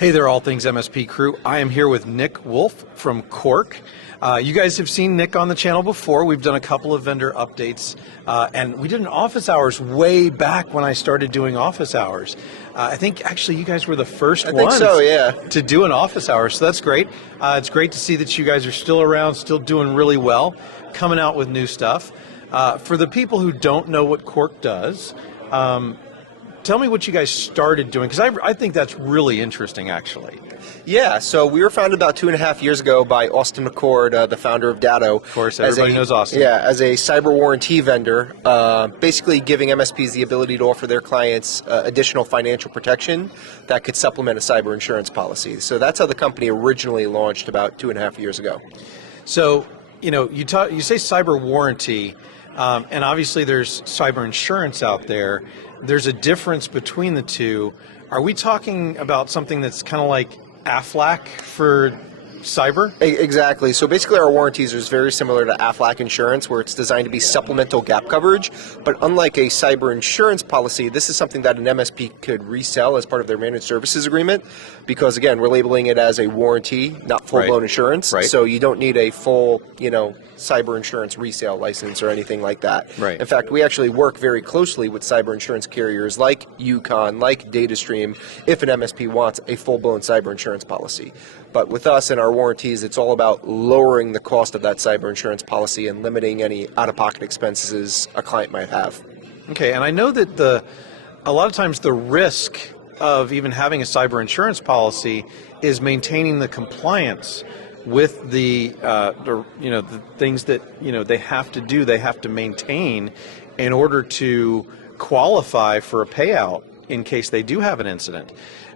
Hey there, All Things MSP crew. I am here with Nick Wolf from Cork. You guys have seen Nick on the channel before. We've done a couple of vendor updates, and we did an office hours way back when I started doing office hours. I think actually you guys were the first ones to do an office hour, so that's great. It's great to see that you guys are still around, still doing really well, coming out with new stuff. For the people who don't know what Cork does, tell me what you guys started doing, because I think that's really interesting, actually. Yeah, so we were founded about 2.5 years ago by Austin McCord, the founder of Datto. Of course, everybody knows Austin. Yeah, as a cyber warranty vendor, basically giving MSPs the ability to offer their clients additional financial protection that could supplement a cyber insurance policy. So that's how the company originally launched about 2.5 years ago. So, you say cyber warranty, and obviously there's cyber insurance out there. There's a difference between the two. Are we talking about something that's kind of like AFLAC for cyber? Exactly. So basically our warranties are very similar to AFLAC insurance, where it's designed to be supplemental gap coverage. But unlike a cyber insurance policy, this is something that an MSP could resell as part of their managed services agreement, because again, we're labeling it as a warranty, not full-blown insurance. Right. So you don't need a full, cyber insurance resale license or anything like that. Right. In fact, we actually work very closely with cyber insurance carriers like Yukon, like DataStream, if an MSP wants a full-blown cyber insurance policy. But with us and our warranties, it's all about lowering the cost of that cyber insurance policy and limiting any out-of-pocket expenses a client might have. Okay, and I know that a lot of times the risk of even having a cyber insurance policy is maintaining the compliance with the things that they have to do, they have to maintain in order to qualify for a payout in case they do have an incident.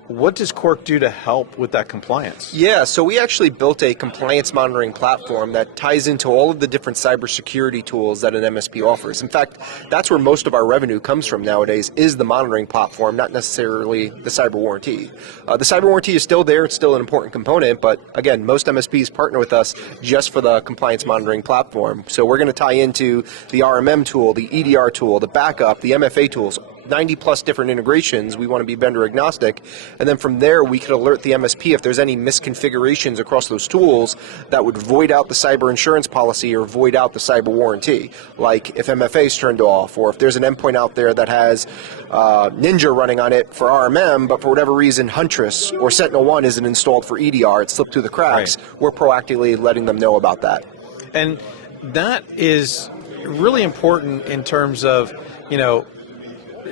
What does Cork do to help with that compliance? Yeah, so we actually built a compliance monitoring platform that ties into all of the different cybersecurity tools that an MSP offers. In fact, that's where most of our revenue comes from nowadays, is the monitoring platform, not necessarily the cyber warranty. The cyber warranty is still there, it's still an important component, but again, most MSPs partner with us just for the compliance monitoring platform. So we're going to tie into the RMM tool, the EDR tool, the backup, the MFA tools, 90 plus different integrations. We want to be vendor agnostic, and then from there we could alert the MSP if there's any misconfigurations across those tools that would void out the cyber insurance policy or void out the cyber warranty, like if MFA is turned off, or if there's an endpoint out there that has Ninja running on it for RMM, but for whatever reason Huntress or Sentinel-1 isn't installed for EDR, it slipped through the cracks. Right. We're proactively letting them know about that. And that is really important in terms of,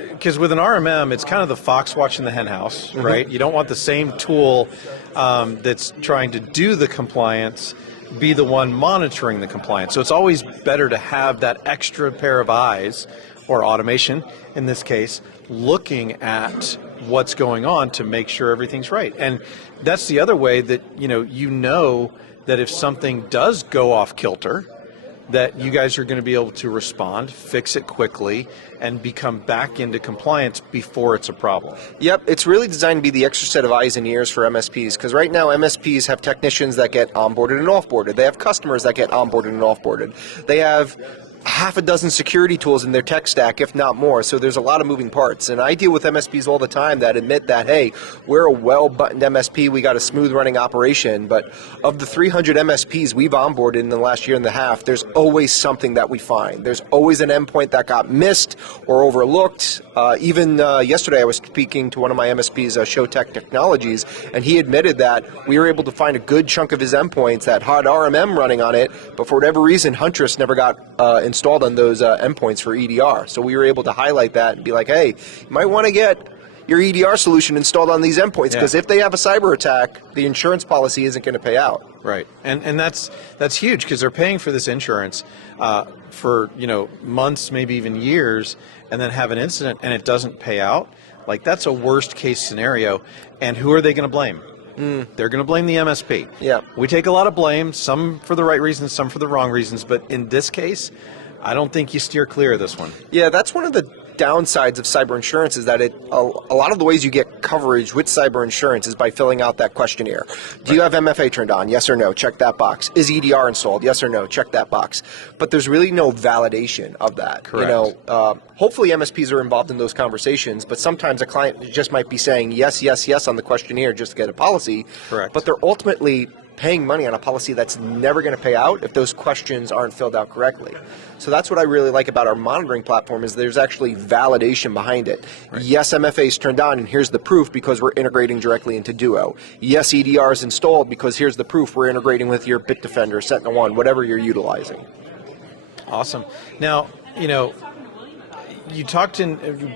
because with an RMM, it's kind of the fox watching the hen house, right? You don't want the same tool that's trying to do the compliance be the one monitoring the compliance. So it's always better to have that extra pair of eyes, or automation in this case, looking at what's going on to make sure everything's right. And that's the other way that you know that if something does go off kilter, that you guys are going to be able to respond, fix it quickly, and become back into compliance before it's a problem. Yep, it's really designed to be the extra set of eyes and ears for MSPs, because right now MSPs have technicians that get onboarded and offboarded. They have customers that get onboarded and offboarded. They have half a dozen security tools in their tech stack, if not more, so there's a lot of moving parts. And I deal with MSPs all the time that admit that, hey, we're a well-buttoned MSP, we got a smooth running operation, but of the 300 MSPs we've onboarded in the last year and a half, there's always something that we find. There's always an endpoint that got missed or overlooked. Even yesterday I was speaking to one of my MSPs, Showtech Technologies, and he admitted that we were able to find a good chunk of his endpoints that had RMM running on it, but for whatever reason Huntress never got installed on those endpoints for EDR. So we were able to highlight that and be like, hey, you might want to get your EDR solution installed on these endpoints, because if they have a cyber attack, the insurance policy isn't going to pay out. Right, and that's huge, because they're paying for this insurance for months, maybe even years, and then have an incident and it doesn't pay out. Like, that's a worst case scenario. And who are they going to blame? They're going to blame the MSP. Yeah. We take a lot of blame, some for the right reasons, some for the wrong reasons, but in this case, I don't think you steer clear of this one. Yeah, that's one of the downsides of cyber insurance is that a lot of the ways you get coverage with cyber insurance is by filling out that questionnaire. Do you have MFA turned on? Yes or no? Check that box. Is EDR installed? Yes or no? Check that box. But there's really no validation of that. Correct. Hopefully MSPs are involved in those conversations, but sometimes a client just might be saying yes, yes, yes on the questionnaire just to get a policy. Correct. But they're ultimately paying money on a policy that's never going to pay out if those questions aren't filled out correctly. So that's what I really like about our monitoring platform is there's actually validation behind it. Right. Yes, MFA is turned on, and here's the proof because we're integrating directly into Duo. Yes, EDR is installed because here's the proof we're integrating with your Bitdefender, SentinelOne, whatever you're utilizing. Awesome. Now, you talked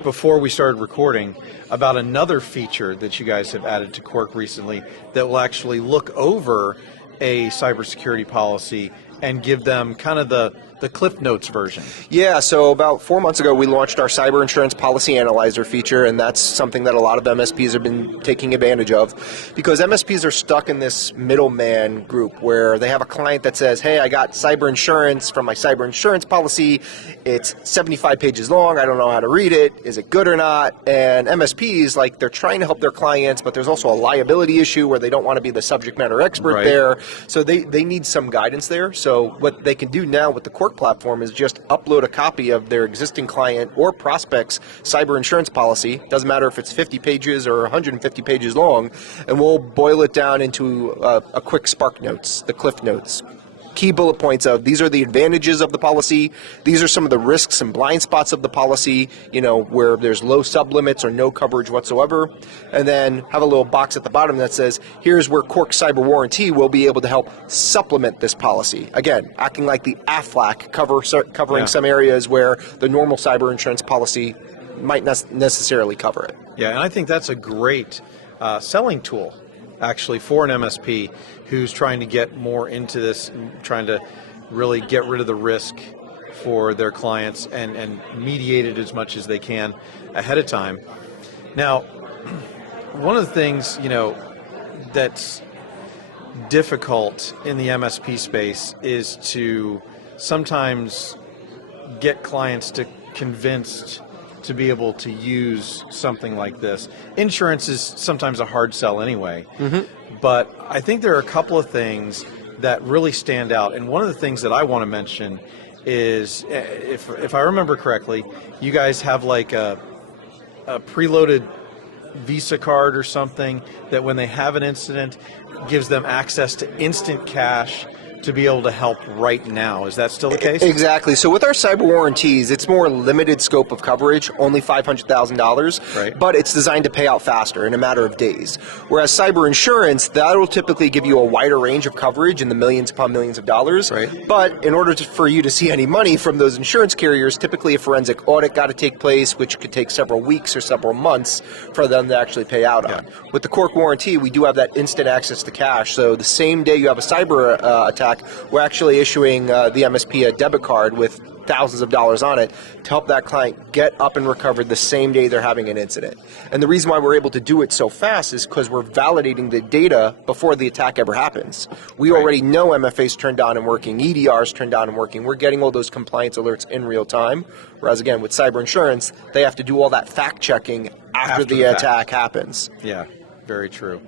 before we started recording about another feature that you guys have added to Cork recently that will actually look over a cybersecurity policy and give them kind of the Cliff Notes version. Yeah, so about 4 months ago, we launched our Cyber Insurance Policy Analyzer feature, and that's something that a lot of MSPs have been taking advantage of because MSPs are stuck in this middleman group where they have a client that says, hey, I got cyber insurance from my cyber insurance policy. It's 75 pages long. I don't know how to read it. Is it good or not? And MSPs, like, they're trying to help their clients, but there's also a liability issue where they don't want to be the subject matter expert there. So they need some guidance there. So what they can do now with the Cork platform is just upload a copy of their existing client or prospect's cyber insurance policy. Doesn't matter if it's 50 pages or 150 pages long, and we'll boil it down into a quick Spark Notes, the Cliff Notes. Key bullet points of these are the advantages of the policy, these are some of the risks and blind spots of the policy, where there's low sublimits or no coverage whatsoever, and then have a little box at the bottom that says, here's where Cork Cyber Warranty will be able to help supplement this policy. Again, acting like the AFLAC, covering some areas where the normal cyber insurance policy might not necessarily cover it. Yeah, and I think that's a great selling tool actually for an MSP who's trying to get more into this, trying to really get rid of the risk for their clients and mediate it as much as they can ahead of time. Now, one of the things, that's difficult in the MSP space is to sometimes get clients to convinced to be able to use something like this. Insurance is sometimes a hard sell anyway, but I think there are a couple of things that really stand out. And one of the things that I want to mention is, if I remember correctly, you guys have like a preloaded Visa card or something that when they have an incident gives them access to instant cash to be able to help right now. Is that still the case? Exactly. So with our cyber warranties, it's more limited scope of coverage, only $500,000, right, but it's designed to pay out faster in a matter of days. Whereas cyber insurance, that will typically give you a wider range of coverage in the millions upon millions of dollars. Right. But in order for you to see any money from those insurance carriers, typically a forensic audit got to take place, which could take several weeks or several months for them to actually pay out on. With the Cork warranty, we do have that instant access to cash. So the same day you have a cyber attack, we're actually issuing the MSP a debit card with thousands of dollars on it to help that client get up and recovered the same day they're having an incident. And the reason why we're able to do it so fast is because we're validating the data before the attack ever happens. We already know MFA's turned on and working, EDR's turned on and working. We're getting all those compliance alerts in real time. Whereas again, with cyber insurance, they have to do all that fact checking after the attack happens. Yeah, very true.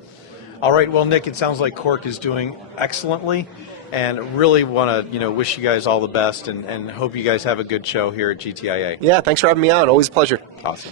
All right, well, Nick, it sounds like Cork is doing excellently. And really want to, wish you guys all the best and hope you guys have a good show here at GTIA. Yeah, thanks for having me on. Always a pleasure. Awesome.